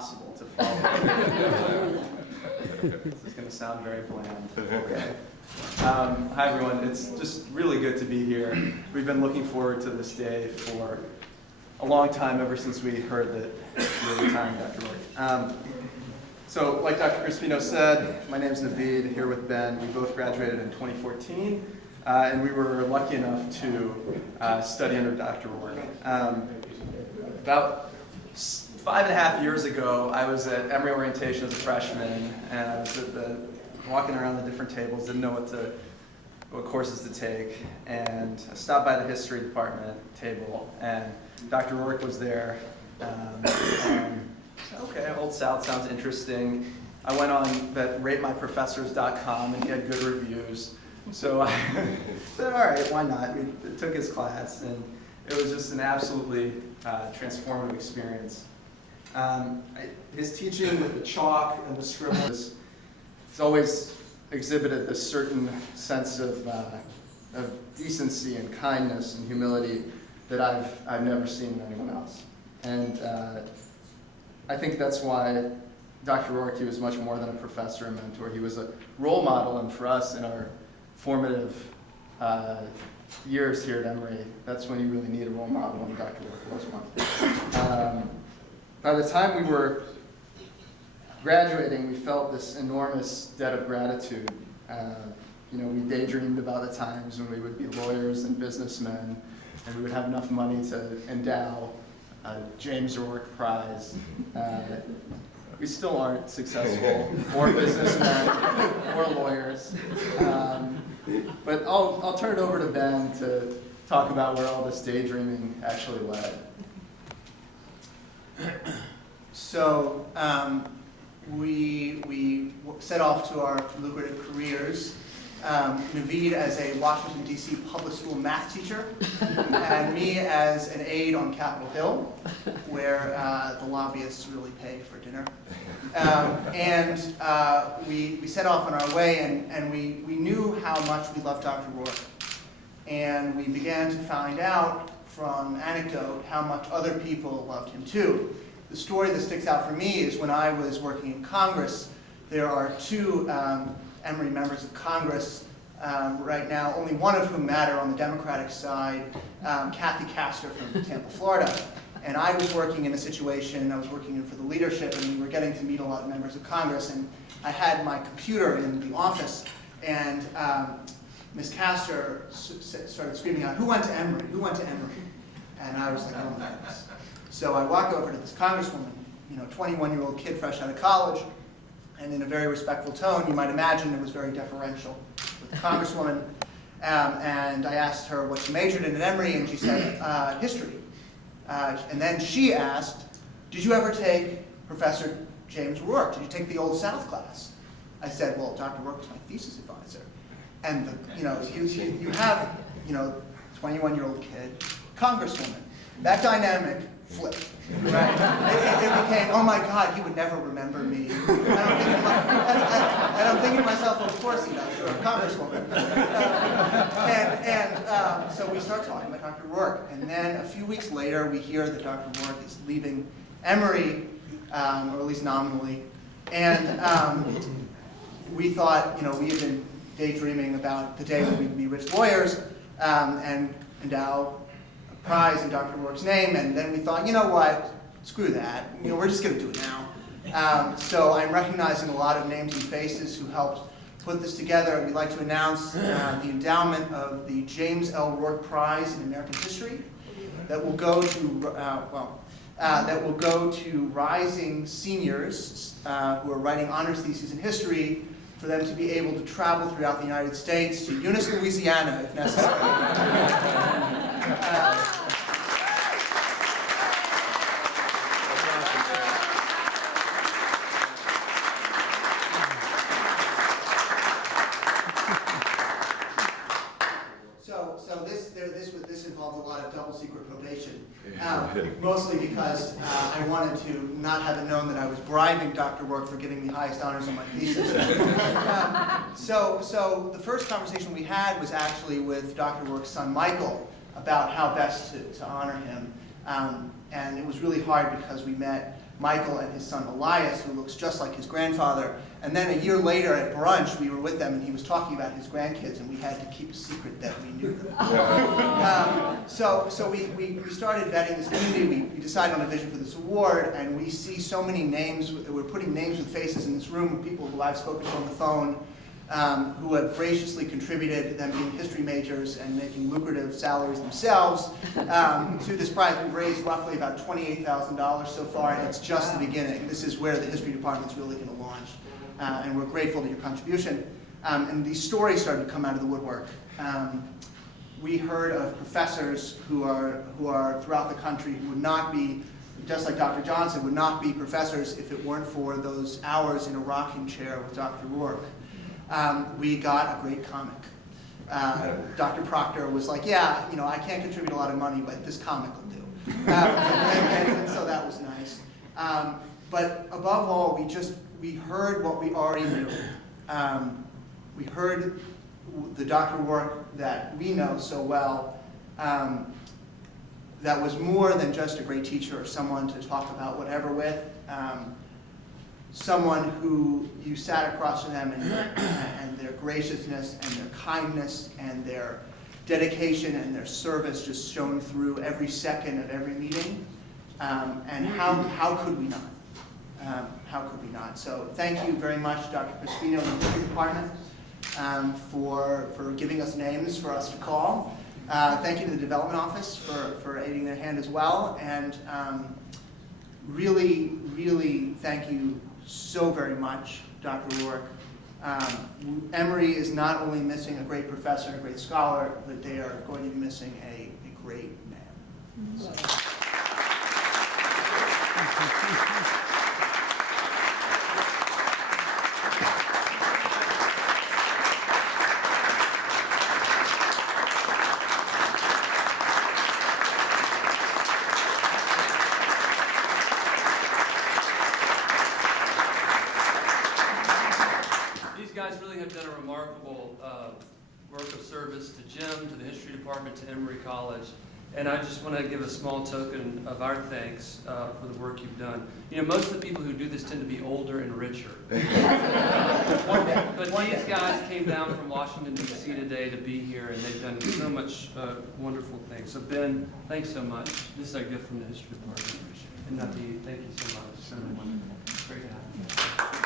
impossible to follow. This is going to sound very bland. Okay. Hi everyone, it's just really good to be here. We've been looking forward to this day for a long time, ever since we heard that you were retiring, Dr. Roark. So, like Dr. Crispino said, my name is Naveed, here with Ben. We both graduated in 2014, and we were lucky enough to study under Dr. Roark. About 5.5 years ago, I was at Emory orientation as a freshman, and I was walking around the different tables, didn't know what courses to take, and I stopped by the history department table, and Dr. Roark was there, and okay, Old South sounds interesting. I went on that ratemyprofessors.com, and he had good reviews, so I said, all right, why not? We took his class, and it was just an absolutely transformative experience. His teaching with the chalk and the scribbles has always exhibited this certain sense of decency and kindness and humility that I've never seen in anyone else. And I think that's why Dr. Roark, he was much more than a professor and mentor. He was a role model, and for us in our formative years here at Emory, that's when you really need a role model, and Dr. Roark was one. By the time we were graduating, we felt this enormous debt of gratitude. We daydreamed about the times when we would be lawyers and businessmen, and we would have enough money to endow a James Roark Prize. We still aren't successful, or businessmen, or lawyers. But I'll turn it over to Ben to talk about where all this daydreaming actually led. So we set off to our lucrative careers. Naveed as a Washington, D.C. public school math teacher, and me as an aide on Capitol Hill, where the lobbyists really pay for dinner. We set off on our way, and we knew how much we loved Dr. Roark. And we began to find out from anecdote how much other people loved him too. The story that sticks out for me is when I was working in Congress, there are two Emory members of Congress right now, only one of whom matter on the Democratic side, Kathy Castor from Tampa, Florida. And I was working in a situation, I was working for the leadership, and we were getting to meet a lot of members of Congress, and I had my computer in the office, and Ms. Castor started screaming out, "Who went to Emory? Who went to Emory?" And I was like, oh my goodness. So I walk over to this congresswoman, 21-year-old kid fresh out of college, and in a very respectful tone, you might imagine it was very deferential with the congresswoman. And I asked her what she majored in at Emory, and she said, history. And then she asked, did you ever take Professor James Roark? Did you take the Old South class? I said, well, Dr. Roark was my thesis advisor. And you have, 21-year-old kid, congresswoman. That dynamic flipped, right? It became, oh my God, he would never remember me. And I'm thinking to myself, of course he does, you're a congresswoman. So we start talking about Dr. Roark, and then a few weeks later, we hear that Dr. Roark is leaving Emory, or at least nominally, and we thought, we had been daydreaming about the day when we'd be rich lawyers, and endow a prize in Dr. Roark's name, and then we thought, you know what, screw that, we're just going to do it now. So I'm recognizing a lot of names and faces who helped put this together. We'd like to announce the endowment of the James L. Roark Prize in American History that will go to rising seniors who are writing honors theses in history, for them to be able to travel throughout the United States to Eunice, Louisiana, if necessary. This involved a lot of double secret probation, mostly because I wanted to not have it known that I was bribing Dr. Roark for getting the highest honors on my thesis. So the first conversation we had was actually with Dr. Roark's son Michael about how best to honor him, and it was really hard because we met Michael and his son Elias, who looks just like his grandfather. And then a year later at brunch, we were with them, and he was talking about his grandkids, and we had to keep a secret that we knew them. So we started vetting this community. We decided on a vision for this award, and we see so many names. We're putting names with faces in this room of people who I've spoken to on the phone, who have graciously contributed, them being history majors and making lucrative salaries themselves, to this prize. We've raised roughly about $28,000 so far, and it's just the beginning. This is where the history department's really going to launch, and we're grateful to your contribution. And these stories started to come out of the woodwork. We heard of professors who are throughout the country who would not be, just like Dr. Johnson, would not be professors if it weren't for those hours in a rocking chair with Dr. Roark. We got a great comic. Dr. Proctor was like, yeah, you know, I can't contribute a lot of money, but this comic will do. And so that was nice. But above all, we heard what we already knew. We heard the Dr. Roark that we know so well, that was more than just a great teacher or someone to talk about whatever with. Someone who you sat across from them and their graciousness and their kindness and their dedication and their service just shone through every second of every meeting. And how could we not? How could we not? So thank you very much, Dr. Crispino and the History Department, for giving us names for us to call. Thank you to the Development Office for aiding their hand as well. And really, really thank you so very much, Dr. Roark. Emory is not only missing a great professor and a great scholar, but they are going to be missing a great man. So. Really have done a remarkable work of service to Jim, to the History Department, to Emory College. And I just want to give a small token of our thanks for the work you've done. You know, most of the people who do this tend to be older and richer. But these guys came down from Washington, D.C. today to be here, and they've done so much wonderful things. So Ben, thanks so much. This is our gift from the History Department. And Naveed, thank you so much. It's been wonderful. Great to have you.